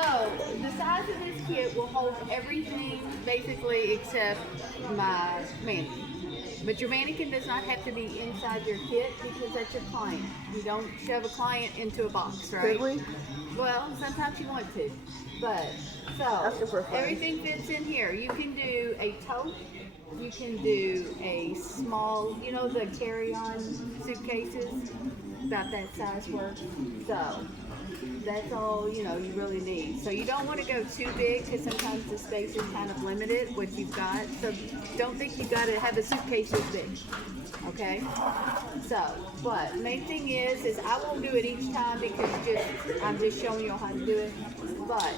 So, the size of this kit will hold everything basically except my mannequin. But your mannequin does not have to be inside your kit because that's your client. You don't shove a client into a box, right? Could we? Well, sometimes you want to. But, Asking for so, a friend. everything fits in here. You can do a tote. You can do a small, you know, the carry-on suitcases, about that size work. So, that's all, you know, you really need. So you don't want to go too big because sometimes the space is kind of limited what you've got. So don't think you got to have a suitcase this big. Okay? So, but main thing is I won't do it each time because I'm just showing you how to do it. But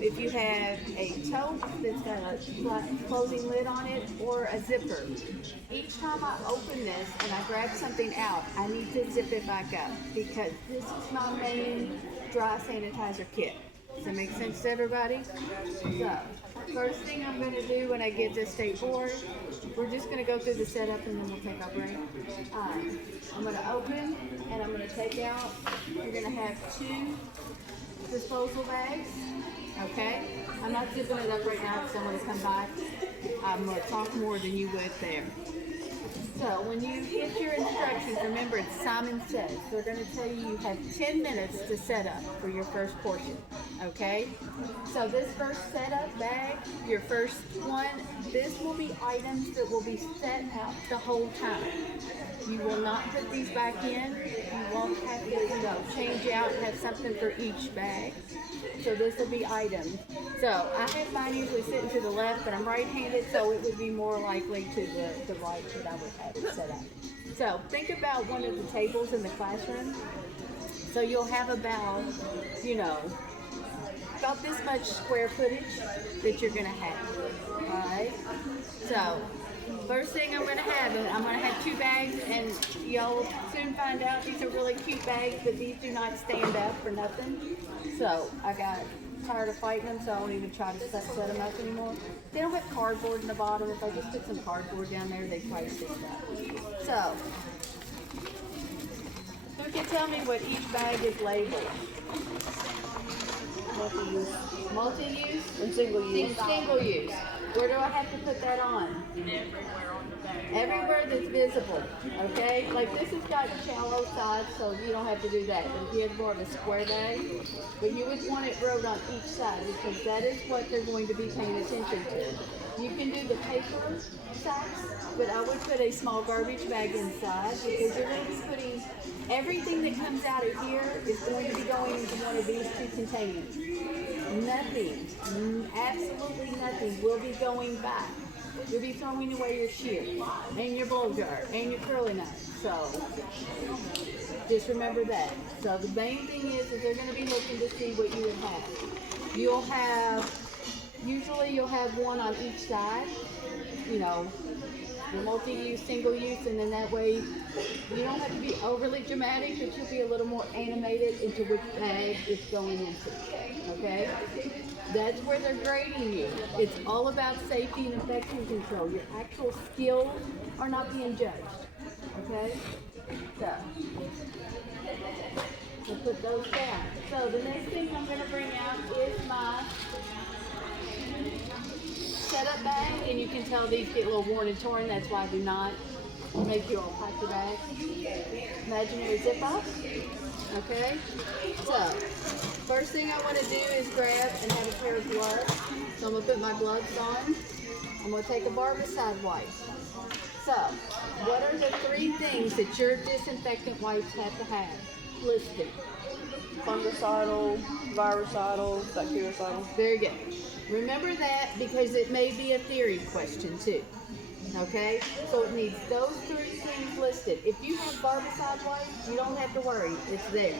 if you have a tote that's got a closing lid on it or a zipper, each time I open this and I grab something out, I need to zip it back up because this is my main dry sanitizer kit. Does that make sense to everybody? So, first thing I'm going to do when I get this tape board, we're just going to go through the setup and then we'll take our break. I'm going to open and I'm going to take out, you're going to have 2 disposal bags. Okay? I'm not zipping it up right now because I'm going to come back. I'm going to talk more than you would there. So when you get your instructions, remember it's Simon Says. They're going to tell you have 10 minutes to set up for your first portion. Okay? So this first setup bag, your first one, this will be items that will be set out the whole time. You will not put these back in. You won't have to change out and have something for each bag. So this will be items. So I have mine usually sitting to the left, but I'm right-handed, so it would be more likely to the right that I would have it set up. So think about one of the tables in the classroom. So you'll have about, about this much square footage that you're going to have. All right? So first thing I'm going to have, I'm going to have 2 bags, and you'll soon find out these are really cute bags, but these do not stand up for nothing. So I got tired of fighting them, so I don't even try to set them up anymore. They don't have cardboard in the bottom. If I just put some cardboard down there, they probably stick up. So, who can tell me what each bag is labeled? Multi-use. Multi-use? And single use. Single use. Where do I have to put that on? Everywhere that's visible, okay? Like this has got shallow sides, so you don't have to do that. But if you have more of a square bag, but you would want it wrote on each side because that is what they're going to be paying attention to. You can do the paper sacks, but I would put a small garbage bag inside because you're going to be putting everything that comes out of here is going to be going into one of these 2 containers. Nothing, absolutely nothing will be going back. You'll be throwing away your shear and your blow dryer and your curling iron. So just remember that. So the main thing is they're going to be looking to see what you would have. Usually you'll have one on each side, the multi-use, single use, and then that way you don't have to be overly dramatic, but you'll be a little more animated into which bag it's going into, okay? That's where they're grading you. It's all about safety and infection control. Your actual skills are not being judged, okay? So, we'll put those down. So the next thing I'm going to bring out is my setup bag, and you can tell these get a little worn and torn. That's why I do not make you all pack your bag. Imaginary zip up. Okay? So, first thing I want to do is grab and have a pair of gloves. So I'm going to put my gloves on. I'm going to take a barbicide wipe. So, what are the 3 things that your disinfectant wipes have to have listed? Fungicidal, virucidal, bactericidal. Very good. Remember that because it may be a theory question too. Okay? So it needs those 3 things listed. If you have barbicide wipes, you don't have to worry. It's there.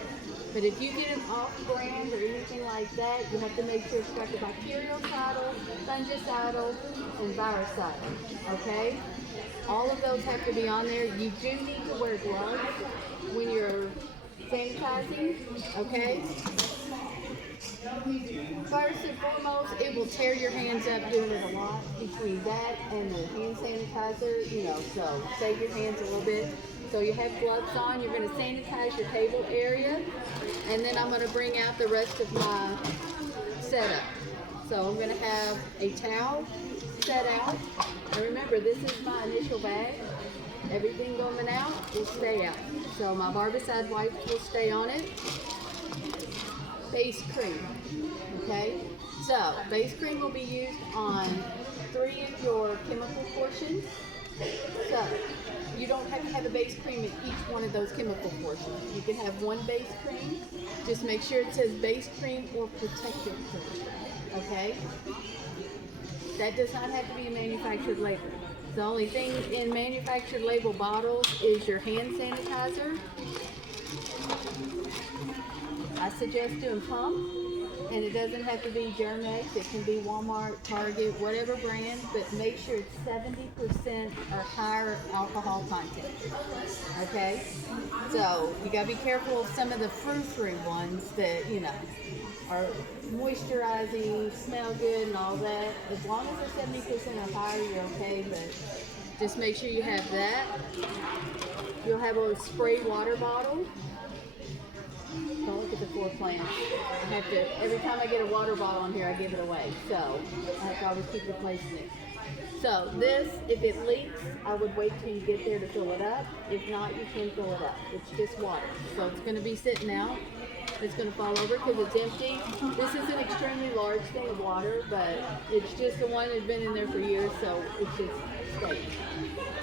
But if you get an off-brand or anything like that, you have to make sure it's got the bactericidal, fungicidal, and virucidal. Okay? All of those have to be on there. You do need to wear gloves when you're sanitizing. Okay? First and foremost, it will tear your hands up doing it a lot between that and the hand sanitizer, so save your hands a little bit. So you have gloves on, you're going to sanitize your table area, and then I'm going to bring out the rest of my setup. So I'm going to have a towel set out. And remember, this is my initial bag. Everything going out will stay out. So my barbicide wipes will stay on it. Base cream. Okay? So base cream will be used on 3 of your chemical portions. So you don't have to have a base cream in each one of those chemical portions. You can have one base cream. Just make sure it says base cream or protective cream. Okay? That does not have to be a manufactured label. The only thing in manufactured label bottles is your hand sanitizer. I suggest doing pump, and it doesn't have to be Germex. It can be Walmart, Target, whatever brand, but make sure it's 70% or higher alcohol content. Okay? So you gotta be careful of some of the frou-frou ones that, you know, are moisturizing, smell good and all that. As long as they're 70% or higher, you're okay, but just make sure you have that. You'll have a spray water bottle. Don't look at the floor plan. I have to, every time I get a water bottle in here, I give it away. So I have to always keep replacing it. So this, if it leaks, I would wait till you get there to fill it up. If not, you can fill it up. It's just water. So it's going to be sitting out. It's going to fall over because it's empty. This is an extremely large thing of water, but it's just the one that's been in there for years, so it's just staying.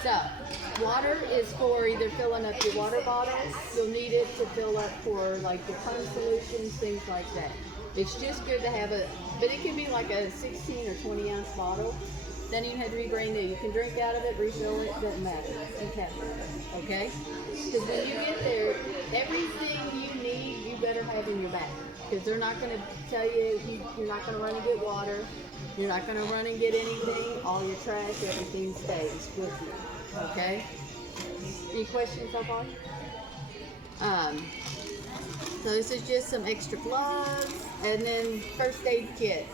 So, water is for either filling up your water bottles. You'll need it to fill up for like your pump solutions, things like that. It's just good to have a, but it can be like a 16 or 20 ounce bottle. Then you have to be brand new. You can drink out of it, refill it, doesn't matter. It's happy. Okay? Because when you get there, everything you need, you better have in your bag. Because they're not going to tell you, you're not going to run and get water. You're not going to run and get anything. All your trash, everything stays with you. Okay? Any questions so far? So this is just some extra gloves and then first aid kit.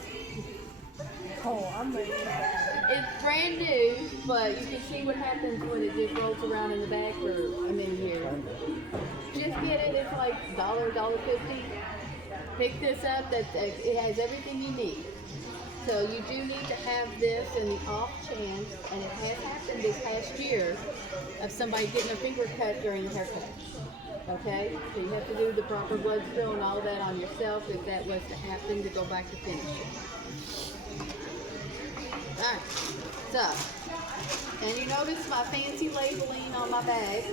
Oh, I'm ready for that. It's brand new, but you can see what happens when it just rolls around in the back for a minute here. Just get it. It's like $1.50. Pick this up. It has everything you need. So you do need to have this in the off chance, and it has happened this past year, of somebody getting their finger cut during the haircut. Okay? So you have to do the proper blood spill and all of that on yourself if that was to happen to go back to finish it. Alright, so, and you notice my fancy labeling on my bag.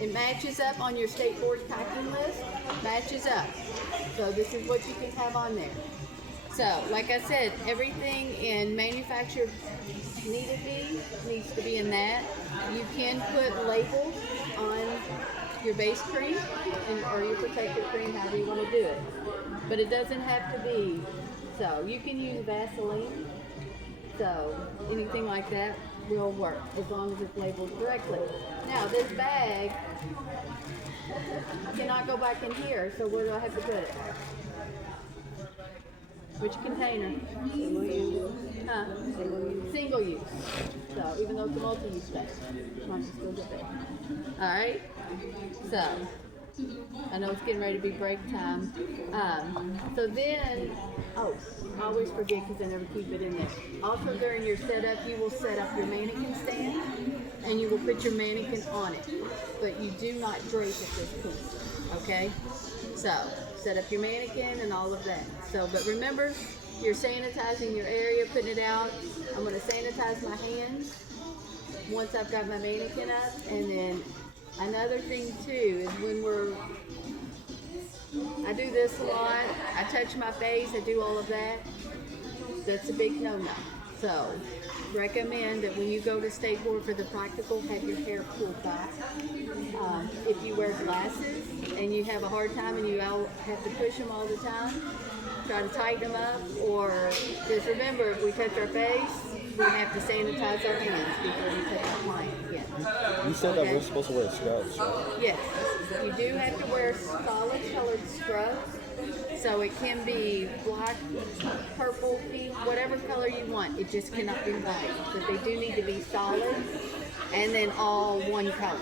It matches up on your state board packing list, matches up. So this is what you can have on there. So, like I said, everything in manufactured needs to be in that. You can put labels on your base cream or your protective cream, however you want to do it. But it doesn't have to be. So you can use Vaseline, so anything like that will work as long as it's labeled correctly. Now this bag cannot go back in here, so where do I have to put it? Which container? Single use. Huh? Single use. Single use. So even though it's a multi-use bag, might just go get there. Alright, so I know it's getting ready to be break time. So then, I always forget because I never keep it in there. Also during your setup, you will set up your mannequin stand and you will put your mannequin on it. But you do not drape at this point, okay? So, set up your mannequin and all of that. So, but remember, you're sanitizing your area, putting it out. I'm going to sanitize my hands once I've got my mannequin up, and then another thing too is when I do this a lot, I touch my face, I do all of that, that's a big no-no. So, recommend that when you go to state board for the practical, have your hair pulled back. If you wear glasses and you have a hard time and you have to push them all the time, try to tighten them up, or just remember, if we touch our face, we have to sanitize our hands before we touch our client again. You said that we're supposed to wear scrubs, right? Yes, you do have to wear solid colored scrubs. So it can be black, purple, pink, whatever color you want. It just cannot be white. But they do need to be solid and then all one color.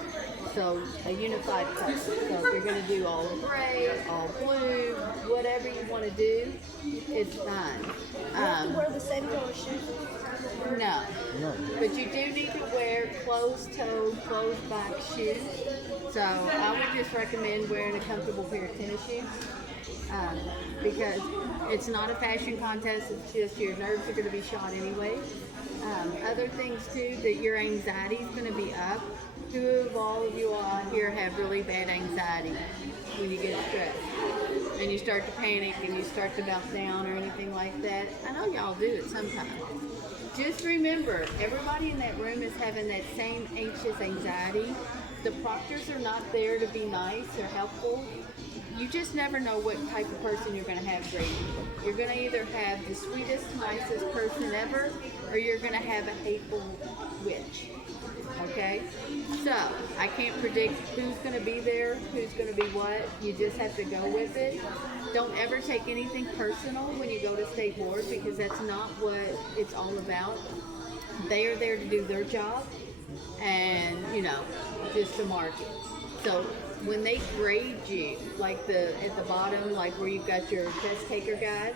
So a unified color. So if you're going to do all gray, all blue, whatever you want to do, it's fine. Wear the same color shoes. No. No. But you do need to wear closed-toed, closed-back shoes. So I would just recommend wearing a comfortable pair of tennis shoes. Because it's not a fashion contest, it's just your nerves are going to be shot anyway. Other things too, that your anxiety is going to be up. Who of all of you out here have really bad anxiety when you get stressed? And you start to panic and you start to melt down or anything like that? I know y'all do it sometimes. Just remember, everybody in that room is having that same anxious anxiety. The proctors are not there to be nice or helpful. You just never know what type of person you're going to have grading. You're going to either have the sweetest, nicest person ever, or you're going to have a hateful witch. Okay? So, I can't predict who's going to be there, who's going to be what. You just have to go with it. Don't ever take anything personal when you go to state board, because that's not what it's all about. They are there to do their job and, just to market. So, when they grade you, like at the bottom, like where you've got your test taker guide,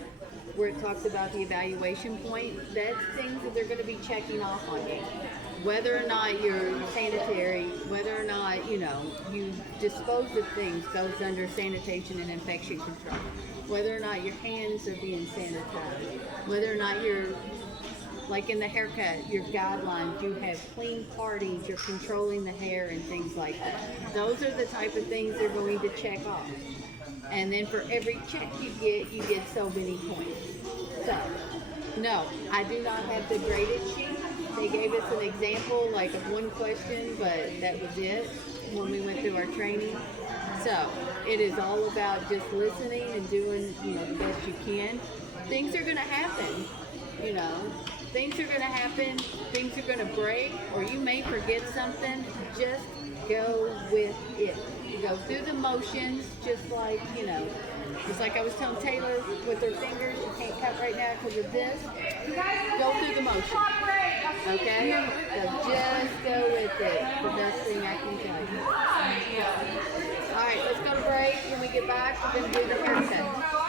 where it talks about the evaluation point, that's things that they're going to be checking off on you. Whether or not you're sanitary, whether or not, you dispose of things goes under sanitation and infection control. Whether or not your hands are being sanitized. Whether or not you're, like in the haircut, your guidelines, you have clean parties, you're controlling the hair and things like that. Those are the type of things they're going to check off. And then for every check you get so many points. So, no, I do not have the graded sheet. They gave us an example, like of one question, but that was it when we went through our training. So, it is all about just listening and doing, the best you can. Things are going to happen, Things are going to happen, things are going to break, or you may forget something. Just go with it. You go through the motions, just like I was telling Taylor with her fingers, you can't cut right now because of this. Go through the motions. Okay? So just go with it. The best thing I can tell you. All right, let's go to break. When we get back, we're going to do the haircut.